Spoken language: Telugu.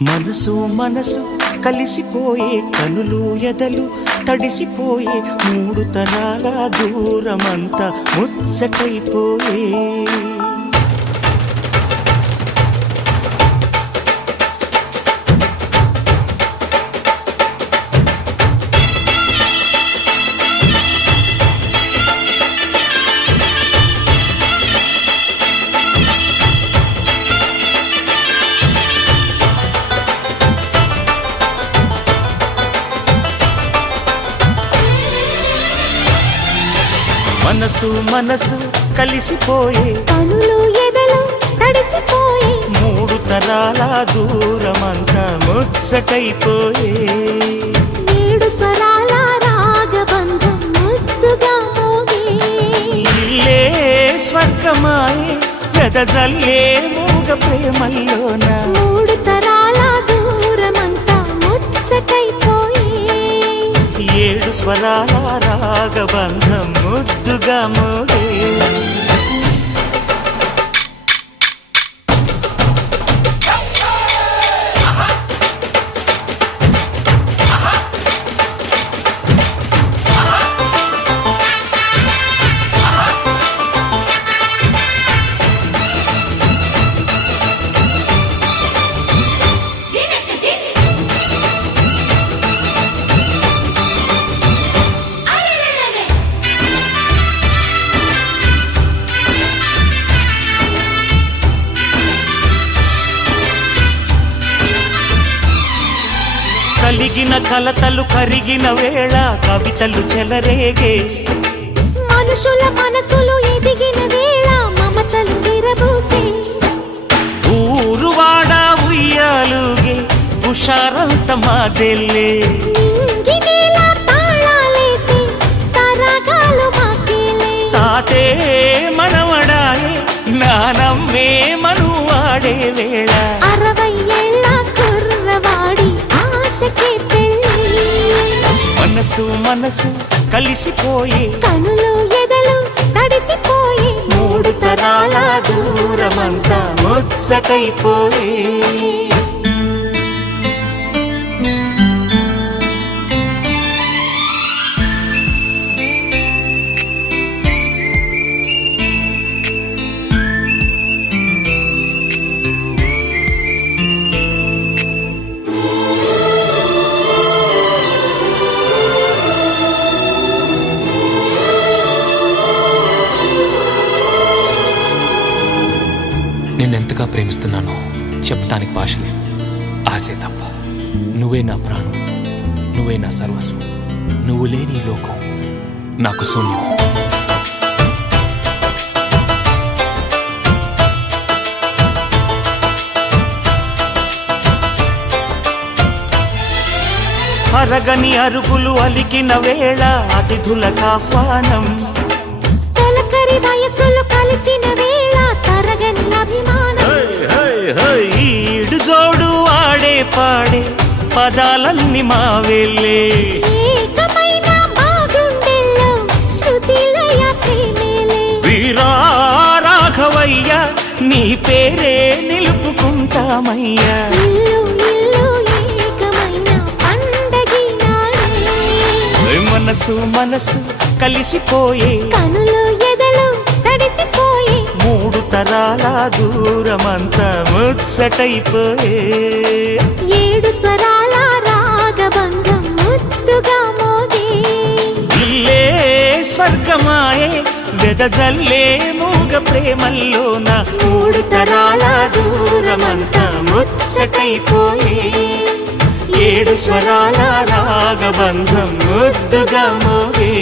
మనసు మనసు కలిసిపోయే కనులు ఎదలు తడిసిపోయే మూడు తరాల దూరమంతా ముచ్చటైపోయే మనసు మనసు కలిసిపోయే కనులు ఎదలు తడిసిపోయే మూడు తరాల దూరమంతా ముచ్చటైపోయే ఏడు స్వరాల రాగబంధం ముద్దుగా మోగే ఇల్లే స్వర్గమాయే వెదజల్లే మూగ ప్రేమల్లోన మూడు తరాల దూరమంతా ముచ్చటైపోయే ఏడు స్వరాల రాగబంధం ముద్దుగా మోగే కలిగిన కలతలు కరిగిన వేళ కవితలు చెలరేగే మనుషుల మనసులు ఎదిగిన వేళ మమతలు విరబూసే ఊరువాడ ఉయ్యాలుగే హుషారంత మాదెల్లే నింగినేల తాళాలేసి సరాగాలు మాకేలే తాతే మనవడాయే నానమ్మే మనువాడే వేళ 60 ఏళ్ల కుర్రవాడి ఆశకే పెళ్ళి మనసు మనసు కలిసిపోయే కనులు ఎదలు తడిసిపోయే మూడు తరాల దూరమంతా ముచ్చటైపోయే నిన్నెంతగా ప్రేమిస్తున్నానో చెప్పటానికి భాష లేదు. ఆశే తప్ప. నువ్వే నా ప్రాణం, నువ్వే నా సర్వస్వం. నువ్వు లేని లోకం నాకు శూన్యం. అరగని అరుగులు అలికిన వేళ అతిథులకు ఆహ్వానం తొలకరి వయసులు కలిసిన వేళ తరగని అభిమానం ఈడు జోడు ఆడే పాడే పదాలన్నీ మావేలే ఏకమైన మా గుండెల్లో శృతిలయ ప్రేమేలే వీరా రాఘవయ్య నీ పేరే నిలుపుకుంటామయ్యా ఇల్లు ఇల్లు ఏకమైన పండగి నాడే మనసు మనసు కలిసిపోయే కనులు ఎదలు తడిసిపోయే మూడు తరాల దూరమంతా ముచ్చటైపోయే ఏడు స్వరాల రాగబంధం ముద్దుగా మోగే ఇల్లే స్వర్గమాయే వెదజల్లే మూగ ప్రేమల్లోన మూడు తరాల దూరమంతా ముచ్చటైపోయే ఏడు స్వరాల రాగబంధం ముద్దుగా మోగే